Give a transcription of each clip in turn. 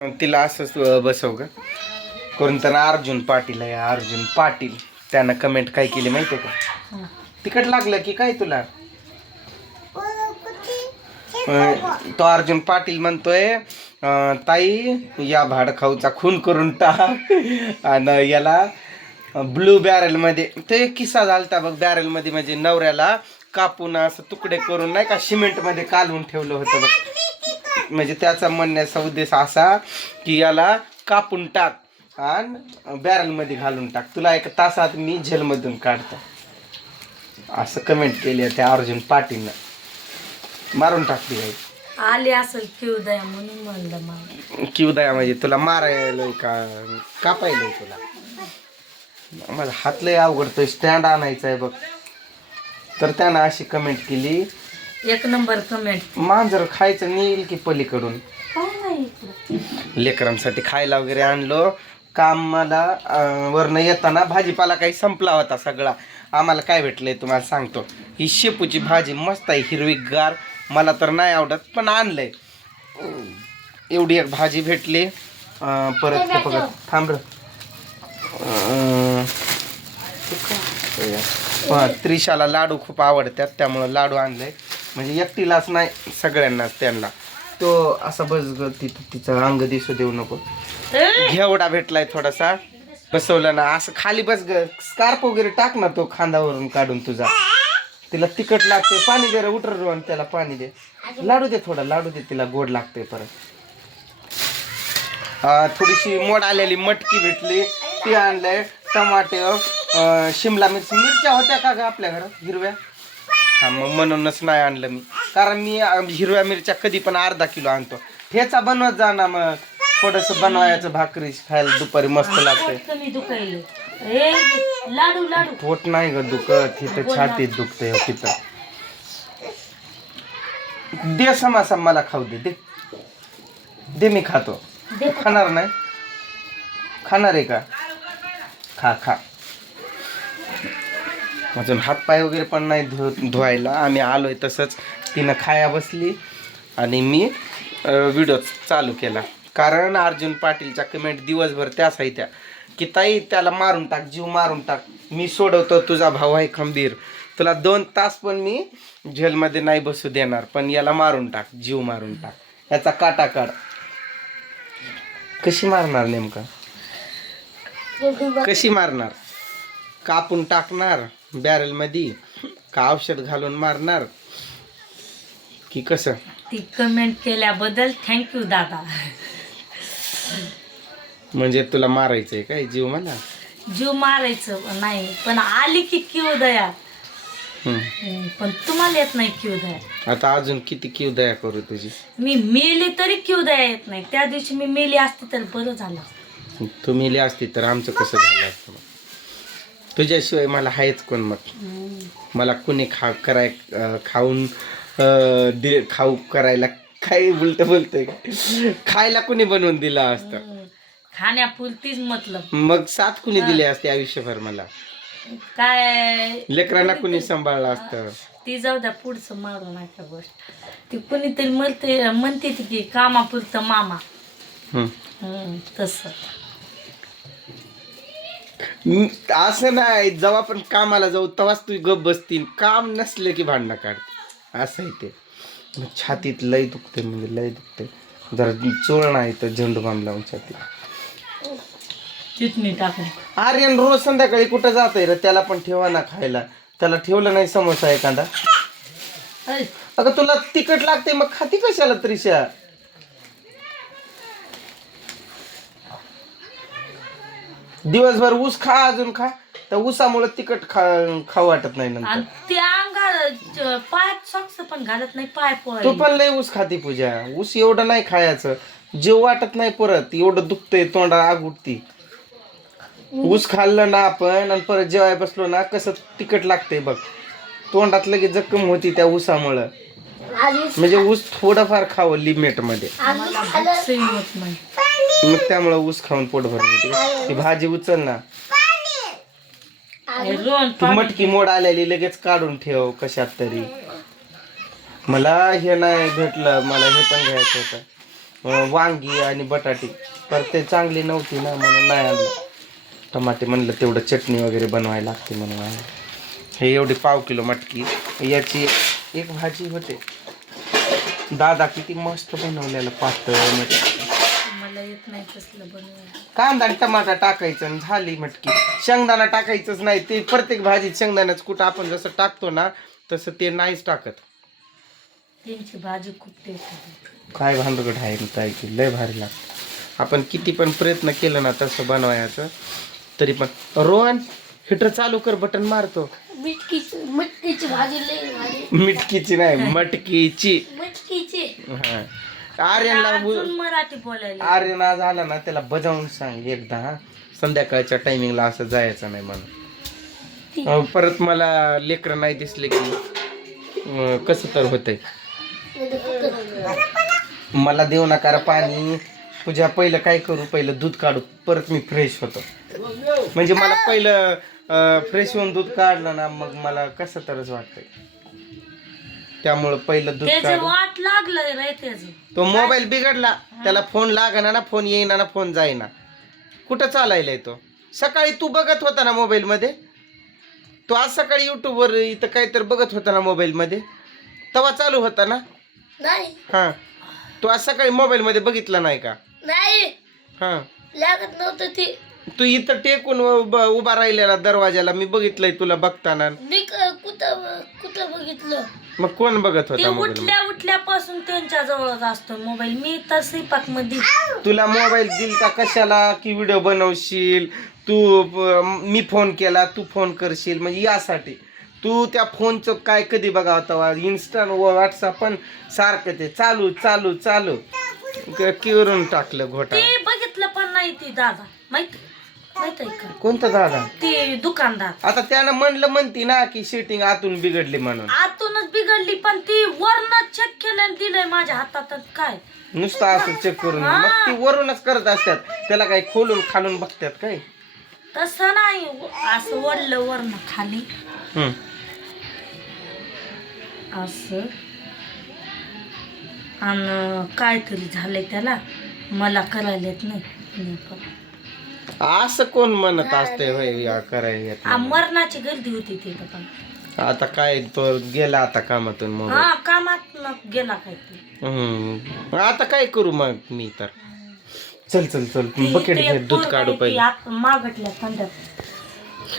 तिला असंच बसव ग करून. त्यांना अर्जुन पाटील आहे, अर्जुन पाटील. त्यानं कमेंट काय केली माहितीये का? तिकट लागलं की काय तुला? तो अर्जुन पाटील म्हणतोय ताई या भाडखाऊचा खून करून टाक आणि याला ब्लू बॅरल मध्ये. ते किस्सा झालता बघ, बॅरल मध्ये म्हणजे नवऱ्याला कापून असं तुकडे करून नाही का सिमेंट मध्ये कालवून ठेवलं होतं बघ. म्हणजे त्याचा म्हणण्याचा उद्देश असा की याला कापून टाक आणि बॅरल मध्ये घालून टाक, तुला 1 तासात मी जेलमधून काढतो, असं कमेंट केली आहे त्या अर्जुन पाटीलनं. मारून टाकली आहे. आले असेल किवदया म्हणून म्हणलं मला. किवदया म्हणजे तुला मारायला का कापायला तुला? माझा हात लय अवघडतोय, स्टँड आणायचा आहे बघ. तर त्यानं अशी कमेंट केली, 1 नंबर कमेंट. मांजर खायचं नेईल की पलीकडून. लेकरांसाठी खायला वगैरे आणलो. कामाला वरनं येताना भाजीपाला काही संपला होता सगळा. आम्हाला काय भेटलंय तुम्हाला सांगतो. ही शेपूची भाजी मस्त आहे, हिरवीगार. मला तर नाही आवडत पण आणलंय. एवढी एक भाजी भेटली. परत ते बघत थांब. त्रिशाला लाडू खूप आवडतात त्यामुळं लाडू आणलंय. म्हणजे एकटीलाच नाही सगळ्यांनाच त्यांना. तो असा बस ग, तिचं अंग दिसू देऊ नको. घेवडा भेटलाय थोडासा, बसवलं ना असं खाली बस ग. स्कार्फ वगैरे टाक ना तो खांदावरून काढून तुझा. तिला तिखट लागते. पाणी दे रे, उतर आणि त्याला पाणी दे. लाडू दे, थोडा लाडू दे, तिला गोड लागते. परत थोडीशी मोड आलेली मटकी भेटली, ती आणलंय. टमाटे, शिमला मिरच्या होत्या का ग आपल्या घरात हिरव्या? हा, मग म्हणूनच नाही आणलं मी. कारण मी हिरव्या मिरच्या कधी पण अर्धा किलो आणतो. ठेचा बनवत जा ना, मग थोडस बनवायचं भाकरी खायला दुपारी मस्त लागते. पोट नाही ग दुखत, तिथं छातीत दुखते तिथं. दे समासा मला खाऊ दे. दे मी खातो. खाणार नाही? खाणार आहे का? खा खा. अजून हातपाय वगैरे पण नाही धुवायला. आम्ही आलोय तसंच. तिनं खाया बसली आणि मी व्हिडिओ चालू केला. कारण अर्जुन पाटीलच्या कमेंट दिवसभर त्याच आहे त्या की ताई त्याला मारून टाक, जीव मारून टाक, मी सोडवतो, तुझा भाऊ आहे खंबीर, तुला 2 तास पण मी जेलमध्ये नाही बसू देणार, पण याला मारून टाक, जीव मारून टाक, याचा काटा काढ. कशी मारणार नेमका? कशी मारणार? कापून टाकणार बॅरल मध्ये का औषध घालून मारणार की कसं? ती कमेंट केल्याबद्दल थँक्यू दादा. म्हणजे तुला मारायचंय काय जीव? मला जीव मारायचं नाही, पण आली की किवदया. पण तुम्हाला येत नाही किवदया. आता अजून किती किवदया करू तुझी? मी मेली तरी किवदया येत नाही. त्या दिवशी मी मेली असती तर बरं झालं. तू मेली असती तर आमचं कसं झालं असतं? तुझ्याशिवाय मला हायच कोण? मग मला कुणी खाऊन खाऊ करायला काही बोलतंय खायला कुणी बनवून दिलं असतं? खाण्यापुरतीच मतलब. मग साथ कुणी दिली असते आयुष्यभर मला? काय लेकरांना कुणी सांभाळलं असतं? ती जाऊ द्या, पुढचं मारू नका गोष्ट. ती कुणीतरी म्हणते की कामापुरतं मामा. तस असं नाही. जेव्हा पण कामाला जाऊ तेव्हाच तू गप बसतील. काम नसले की भांडणं काढते. असं आहे ते. छातीत लय दुखते, म्हणजे लय दुखते. जरा चोळ नाही तर झेंडू बाम लावून छातीत चिटणी टाकून. आर्यन रोज संध्याकाळी कुठं जातोय रे? त्याला पण ठेवा ना खायला. त्याला ठेवलं नाही समोसा एखादा? अगं तुला तिखट लागते मग खाती कशाला त्रिशा? दिवसभर ऊस खा, अजून खा. त्या ऊसामुळे तिखट खाऊ वाटत नाही नंतर. त्या अंगा पायात सॉक्स पण घालत नाही, पाय पोळ. तू पण लय ऊस खाती पूजा. ऊस एवढं नाही खायचं, जीव वाटत नाही. परत एवढं दुखतंय, तोंडा आग उठती. ऊस खाल्लं ना आपण आणि परत जेवाय बसलो ना, कसं तिखट लागतंय बघ. तोंडात लगेच जखम होती त्या ऊसामुळं. म्हणजे ऊस थोडंफार खावं लिमिट मध्ये. मग त्यामुळं ऊस खाऊन पोट भरते. ती भाजी उचल ना. तू मटकी मोड आलेली लगेच काढून ठेव कशात तरी. मला हे नाही भेटलं, मला हे पण घ्यायचं होतं. वांगी आणि बटाटे, तर ते चांगली नव्हती ना म्हणून नाही आणलं. टमाटे म्हणलं तेवढं चटणी वगैरे बनवायला लागते म्हणून आणलं. हे एवढी 1/2 किलो मटकी, याची एक भाजी होते. दादा किती मस्त बनवलेलं पातळ मटकी. मला येत नाही तसलं बनवायला. कांदा आणि टमाटा टाकायचं आणि झाली मटकी. शेंगदाणा टाकायचंच नाही, ते प्रत्येक भाजीत शेंगदाण्याच कुठं आपण जसं टाकतो ना तसं ते नाहीच टाकत. त्यांची भाजी खूप टेस्ट आहे. काय भांडगड आहे ताई की लय भारी लागतं. आपण किती पण प्रयत्न केलं ना तसं बनवायचं तरी पण. रोहन हिटर चालू कर, बटन मारतो. मटकीची भाजी लय भारी. मिटकीची नाही, मटकीची. मटकीची. हा. आर्यनला अजून मराठी बोलायला. आर्यन आज आला ना त्याला बजावून सांग एकदा, हा संध्याकाळच्या टायमिंगला असं जायचं नाही म्हणून. परत मला लेकरं नाही दिसले की कसं तर होतंय. मला देऊ नका रे पाणी. तुझ्या पहिलं काय करू, पहिलं दूध काढू, परत मी फ्रेश होतो. म्हणजे मला पहिलं फ्रेश होऊन दूध काढलं ना मग मला कसं तरच वाटतंय. त्यामुळं पहिलं दूध काढू. वाट लागलं रे त्याचं. तो मोबाईल बिघडला, त्याला फोन लागना ना, फोन येईना ना, फोन जाईना. कुठं चालायलाय तो? सकाळी तू बघत होता ना मोबाईल मध्ये, तो आज सकाळी युट्यूबवर इथं काहीतरी बघत होता ना मोबाईल मध्ये, तेव्हा चालू होता ना. नाही. हा, तू आज सकाळी मोबाईल मध्ये बघितला नाही का? नाही हा, लागत नव्हतं ते. तू इथं टेकून उभा राहिलेला दरवाजाला, मी बघितलंय तुला बघताना. मी कुठं बघितलं? मग कोण बघत होता मोबाईल? उठल्यापासून त्यांच्या जवळच असतो मोबाईल. मी तर स्वयंपाक मध्ये. तुला मोबाईल दिलता कशाला की व्हिडिओ बनवशील तू, मी फोन केला तू फोन करशील म्हणजे यासाठी. तू त्या फोनचं काय कधी बघावं तेव्हा इन्स्टा व्हॉट्सअप पण सारखं ते चालू चालू चालू करून टाकलं घोटा. ते बघितलं पण नाही ती दादा. माहित आहे का? कोणता दादा? ते दुकानदार. आता त्यानं म्हणती ना की सेटिंग आतून बिघडली म्हणून. आतूनच बिघडली पण ती वरनं चेक केलं आणि दिलंय माझ्या हातात. काय नुसतं असं चेक करून मग ती वरूनच करत असतात. त्याला काही खोलून खालून बघतात काय? तसं नाही, असं वडलं वरनं खाली असं. आणि काहीतरी झालंय त्याला, मला करायला येत नाही. असं कोण म्हणत असते होय या करायला? मरणाची गर्दी होती ते पण. आता काय तो गेला आता कामातून मग. हा, कामात गेला काय ते. आता काय करू मग मी तर. चल चल चल बकेट घे, दूध काढू पहिले. मागटल्या थंड्यात.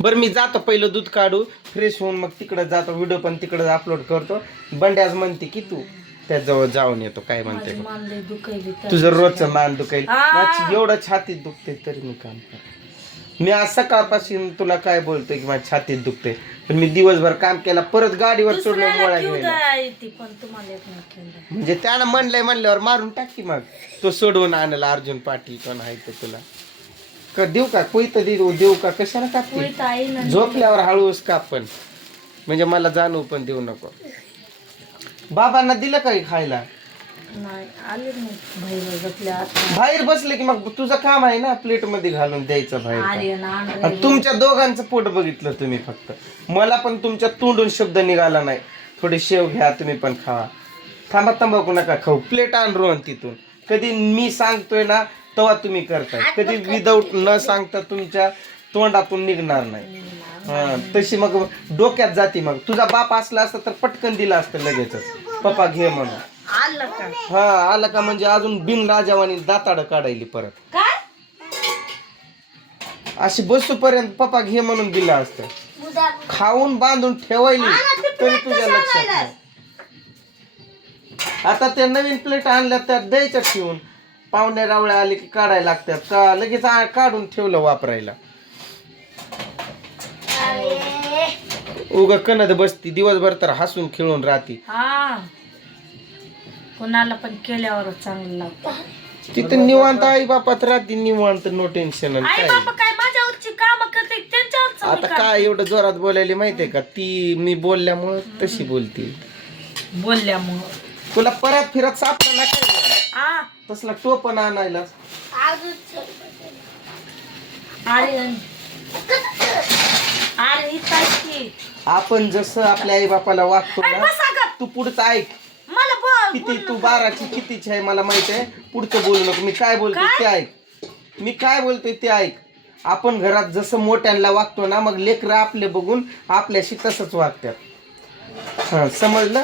बरं मी जातो पहिलं दूध काढू, फ्रेश होऊन मग तिकडे जातो, व्हिडिओ पण तिकडे अपलोड करतो. बंड्याज म्हणते की तू त्याजवळ जाऊन येतो. काय म्हणते तुझं रोजचं मान दुखाईल. माझी एवढं छातीत दुखते तरी मी काम कर. मी आज सकाळपासून तुला काय बोलतोय की माझ्या छातीत दुखते, पण मी दिवसभर काम केला, परत गाडीवर सोडलं मोळा घ्यायला. म्हणजे त्यानं म्हणल्यावर मारून टाकी मग. तो सोडवून आणला अर्जुन पाटील कोण आहे तो तुला का देऊ का? कोयत देऊ का? कशाला कापते? झोपल्यावर हळूच कापण, म्हणजे मला जाणू पण देऊ नको. बाबांना दिलं काही खायला? नाही, आले नाही. बाहेर बसले की मग तुझं काम आहे ना प्लेट मध्ये घालून द्यायचं बाहेर. तुमच्या दोघांचं पोट बघितलं तुम्ही फक्त. मला पण तुमच्या तोंडून शब्द निघाला नाही. थोडे शेव घ्या तुम्ही पण खावा. थांबा, तंबाखू नका खाऊ. प्लेट आण रोहन तिथून. कधी मी सांगतोय ना तेव्हा तुम्ही करताय, कधी विदाऊट न सांगता तुमच्या तोंडातून निघणार नाही. हा, तशी मग डोक्यात जाते. मग तुझा बाप असला असता तर पटकन दिला असतं लगेचच, पप्पा घे म्हणून. हा, आलं का म्हणजे अजून बिन राजावानी दाताड काढायली परत. काय अशी बसूपर्यंत पप्पा घे म्हणून दिलं असतं. खाऊन बांधून ठेवायली तरी तुझ्या लक्षात नाही. आता त्या नवीन प्लेट आणल्या त्यात द्यायच्या ठेवून. पाहुणे रावळ्या आले की काढायला लागतात का लगेच काढून ठेवलं वापरायला. उगा कणद बसती दिवसभर तर हसून खेळून राहती. कोणाला पण केल्यावर चांगलं लागतं. तिथं निवांत आई बापात राहते, निवांत, नो टेन्शन. आई बापा काय माझ्यावरची काम करते त्यांच्यावर. आता काय एवढं जोरात बोलायला माहितीये का? ती मी बोलल्यामुळे तशी बोलती. बोलल्यामुळं तुला परत फिरत सापडा ना काय तसला टोपण आणायला. अरे आपण जसं आपल्या आई बापाला वागतो ना, तू पुढचं ऐक. मला किती तू 12ची कितीची आहे मला माहित आहे. पुढचं बोलू नको. मी काय बोलतोय ते ऐक. मी काय बोलतोय ते ऐक. आपण घरात जसं मोठ्यांना वागतो ना, मग लेकरं आपले बघून आपल्याशी तसंच वागतात. हा समजलं?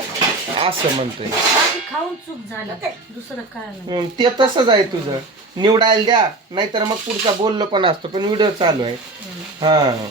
असं म्हणतोय. बाकी खाऊन चूक झालं दुसरं काय नाही. ते तसंच आहे तुझं. निवडायला द्या, नाहीतर मग पुढचा बोललो पण असतो, पण व्हिडिओ चालू आहे. हा